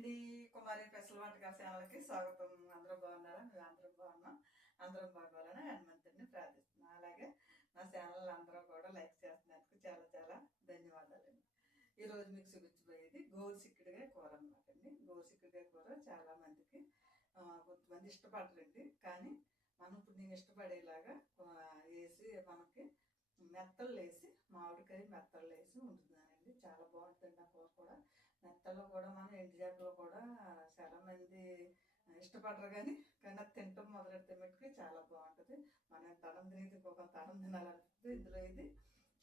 అండి. కుమారి స్పెషల్ వంటకాల ఛానల్కి స్వాగతం. అందరూ బాగున్నారా? మేము అందరం బాగున్నాం. అందరం బాగోవాలని హనుమంతుడిని ప్రార్థిస్తున్నాం. అలాగే నా ఛానల్ అందరూ కూడా లైక్ చేస్తున్నందుకు చాలా చాలా ధన్యవాదాలండి. ఈరోజు మీకు చూపించబోయేది గోరుచిక్కుడుకాయ కూర అనమాట అండి. గోరుచిక్కుడుకాయ కూర చాలా మందికి కొంతమంది ఇష్టపడరండి. కానీ మనం ఇప్పుడు నేను ఇష్టపడేలాగా వేసి మనకి మెత్తలు వేసి మామిడికాయ మెత్తలు వేసి ఉంటున్నానండి. చాలా బాగుంటుంది ఆ కూర కూడా. మెత్తల్లో కూడా మనం ఎండు చేపలు కూడా చాలా మంది ఇష్టపడరు కానీ అది తింటాం మొదలెడితే మట్టుకి చాలా బాగుంటుంది. మనం తరం తినేది ఇంకొక తరం తినాలనిపిస్తుంది. ఇందులో ఇది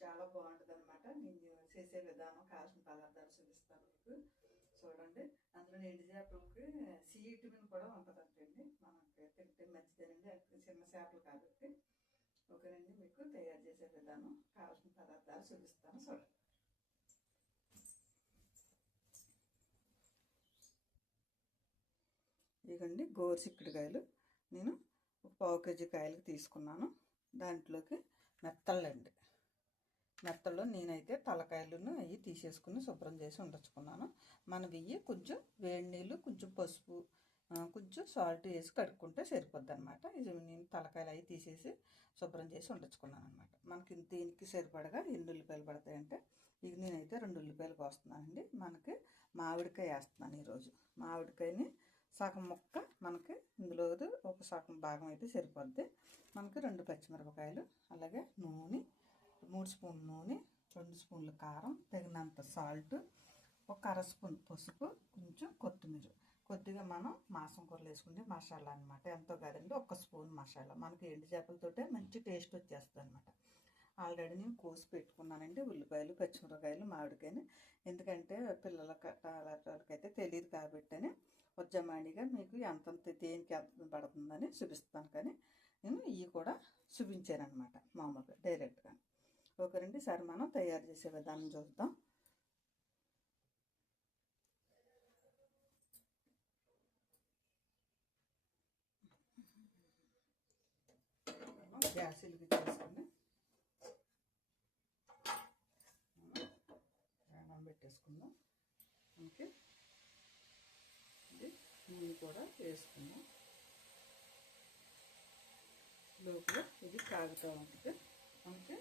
చాలా బాగుంటుంది అనమాట. నేను చేసే విధానం కావాల్సిన పదార్థాలు చూపిస్తాను మీకు చూడండి. అందులో ఎండు చేపలకి సి విటమిన్ కూడా ఉంటుందంటండి. మనకి తింటే మంచిదేనండి. చిన్న చేపలు కాబట్టి ఓకేనండి. మీకు తయారు చేసే విధానం కావాల్సిన పదార్థాలు చూపిస్తాను చూడండి. ఇదిగోండి గోరుచిక్కుడుకాయలు నేను ఒక పావు కేజీ కాయలకి తీసుకున్నాను. దాంట్లోకి మెత్తళ్ళండి. మెత్తల్లో నేనైతే తలకాయలను అవి తీసేసుకుని శుభ్రం చేసి ఉండొచ్చుకున్నాను. మనవి కొంచెం వేడి నీళ్ళు, కొంచెం పసుపు, కొంచెం సాల్ట్ వేసి కడుక్కుంటే సరిపోద్ది అనమాట. ఇది నేను తలకాయలు అవి తీసేసి శుభ్రం చేసి ఉండొచ్చుకున్నాను అనమాట. మనకి దీనికి సరిపడగా ఎన్ని ఉల్లిపాయలు పడతాయంటే ఇది నేనైతే 2 ఉల్లిపాయలు కోస్తున్నానండి. మనకి మామిడికాయ వేస్తున్నాను ఈరోజు. మామిడికాయని సగం ముక్క మనకి ఇందులో ఒక సగం భాగం అయితే సరిపోద్ది. మనకి 2 పచ్చిమిరపకాయలు, అలాగే నూనె 3 స్పూన్ల నూనె, 2 స్పూన్ల కారం, తగినంత సాల్ట్, ఒక అర స్పూన్ పసుపు, కొంచెం కొత్తిమీర, కొద్దిగా మనం మాంసం కూరలు వేసుకునే మసాలా అనమాట. ఎంతో కాదండి, 1 స్పూన్ మసాలా. మనకి ఎండు చేపలతోటే మంచి టేస్ట్ వచ్చేస్తుంది అనమాట. ఆల్రెడీ నేను కోసి పెట్టుకున్నానండి ఉల్లిపాయలు, పచ్చిమిరపకాయలు, మామిడికాయని. ఎందుకంటే పిల్లలకి అలాంటికైతే తెలియదు కాబట్టి అని ఉజ్జమానిగా మీకు దేనికి ఎంత పడుతుందని చూపిస్తాను. కానీ నేను ఇవి కూడా చూపించాను అనమాట మామూలుగా డైరెక్ట్గా. ఓకేనండి. సరే మనం తయారు చేసే విధానం చూద్దాం. గ్యాస్ వెలిగించేసుకుని ప్రాణం పెట్టేసుకుందాం. మనకి ఇది నూనె కూడా వేసుకుందాం. లోపల ఇది కాగుతూ ఉంటుంది. మనకి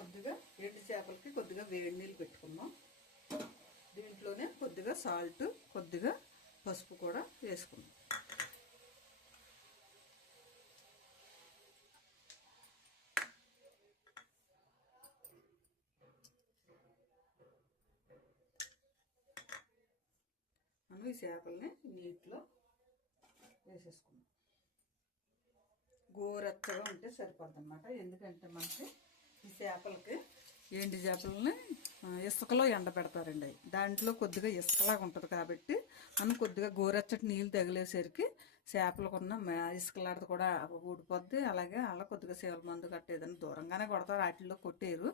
కొద్దిగా ఎండు చేపలకి కొద్దిగా వేడి నీళ్ళు పెట్టుకుందాం. దీంట్లోనే కొద్దిగా సాల్ట్, కొద్దిగా పసుపు కూడా వేసుకుందాం. మనం ఈ చేపల్ని నీటిలో వేసేసుకుందాం. గోరెచ్చగా ఉంటే సరిపోద్ది అనమాట. ఎందుకంటే మనకి ఈ చేపలకి ఎండు చేపలని ఇసుకలో ఎండబెడతారండి. దాంట్లో కొద్దిగా ఇసుకలాగా ఉంటుంది కాబట్టి మనం కొద్దిగా గోరెచ్చటి నీళ్ళు తగిలేసరికి చేపలకు ఉన్న ఇసుకలాడితే కూడా ఊడిపోద్ది. అలాగే అలా కొద్దిగా సీల మందు గట్ట ఏదైనా దూరంగానే కొడతారు, వాటిల్లో కొట్టేరు.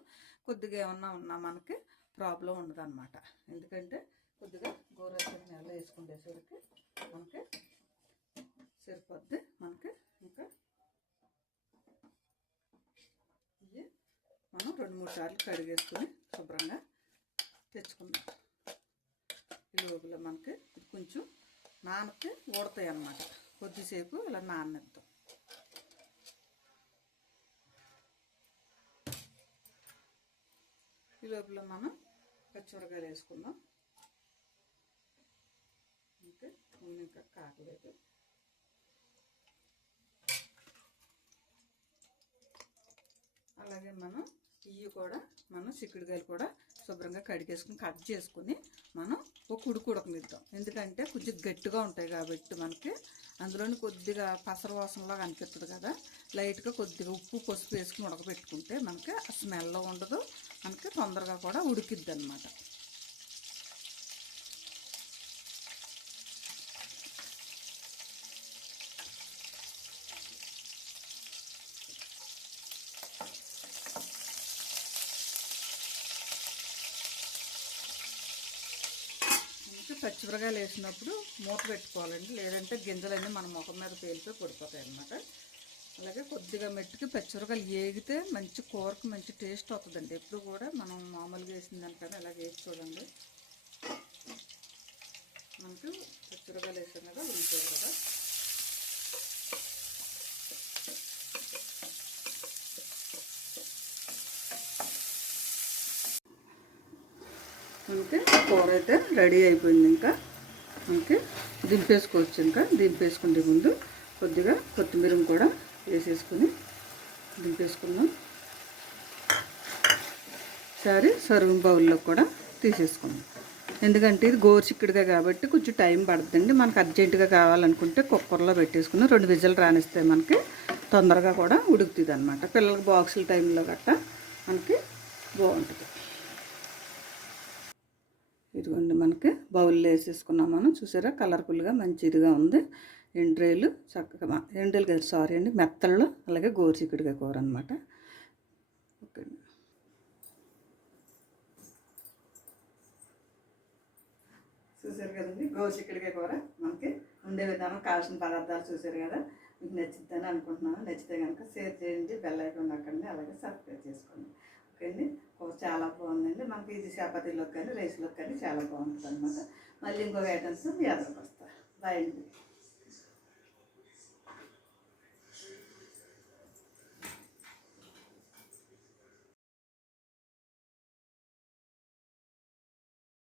కొద్దిగా ఏమన్నా ఉన్నా మనకి ప్రాబ్లం ఉండదు అనమాట. ఎందుకంటే కొద్దిగా గోరెచ్చటి నీళ్ళు వేసుకునేసరికి మనకి సరిపోద్ది. మనకి ఇంకా ఇవి మనం 2-3 సార్లు కడిగేసుకుని శుభ్రంగా తెచ్చుకుందాం. ఈ లోపల మనకి ఇది కొంచెం నానకి ఊడతాయి అన్నమాట. కొద్దిసేపు ఇలా నాననిద్దాం. ఈ లోపల మనం పచ్చిమిరపకాయలు వేసుకుందాం. ఇంకా నూనె ఇంకా కాకలేదు. అలాగే మనం ఇవి కూడా చిక్కుడుకాయలు కూడా శుభ్రంగా కడిగేసుకుని కట్ చేసుకుని మనం ఒక ఉడకనిద్దాం. ఎందుకంటే కొంచెం గట్టిగా ఉంటాయి కాబట్టి మనకి అందులోని కొద్దిగా పసర వాసనలాగా అనిపిస్తుంది కదా. లైట్గా కొద్దిగా ఉప్పు, పసుపు వేసుకుని ఉడకబెట్టుకుంటే మనకి స్మెల్ ఉండదు, మనకి తొందరగా కూడా ఉడికిద్ది అన్నమాట. పచ్చిమిరకాయలు వేసినప్పుడు మూత పెట్టుకోవాలండి, లేదంటే గింజలన్నీ మన ముఖం మీద పేలిపోయి పడిపోతాయి అన్నమాట. అలాగే కొద్దిగా మెట్టుకి పచ్చిమిరకాయలు వేగితే మంచి కూరకు మంచి టేస్ట్ వస్తుందండి. ఎప్పుడు కూడా మనం మామూలుగా వేసిన దానికన్నా ఇలా వేసి చూడండి. మనకు పచ్చిమిరపకాయలు వేసాం కదా, ఉల్లిపాయలు కదా. మనకి కూర అయితే రెడీ అయిపోయింది. ఇంకా మనకి దింపేసుకోవచ్చు. ఇంకా దింపేసుకుంటే ముందు కొద్దిగా కొత్తిమీర కూడా వేసేసుకుని దింపేసుకుందాం. సరే సర్వింగ్ బౌల్లో కూడా తీసేసుకుందాం. ఎందుకంటే ఇది గోరుచిక్కుడుగా కాబట్టి కొంచెం టైం పడుతుందండి. మనకు అర్జెంటుగా కావాలనుకుంటే కుక్కర్లో పెట్టేసుకుని 2 విజిల్ రానిస్తే మనకి తొందరగా కూడా ఉడుకుతుంది అనమాట. పిల్లలకి బాక్సుల టైంలో గట్టా మనకి బాగుంటుంది. ఇదిగోండి మనకి బౌల్లో వేసేసుకున్నాం మనం. చూసారా కలర్ఫుల్గా మంచిదిగా ఉంది. ఎండ్రేలు చక్కగా, ఎండ్రేలు కదా సారీ అండి, మెత్తళ్ళు, అలాగే గోరుచిక్కుడుగా కూర అనమాట. ఓకే అండి. చూసారు కదండి గోరుచిక్కుడుగా కూర మనకి ఉండే విధానం, కావాల్సిన పదార్థాలు చూసారు కదా. మీకు నచ్చిద్దని అనుకుంటున్నాను. నచ్చితే కనుక షేర్ చేయండి, బెల్ ఐకాన్ నొక్కండి, అలాగే సబ్స్క్రైబ్ చేసుకోండి. ఓకే అండి. కూర చాలా బాగుందండి. మనకి ఇది చపాతీలోకి కానీ రైస్లోకి కానీ చాలా బాగుంటుంది అనమాట. మళ్ళీ ఇంకొక ఐటమ్స్ మీ అందరికి వస్తారు. బాయ్ అండి.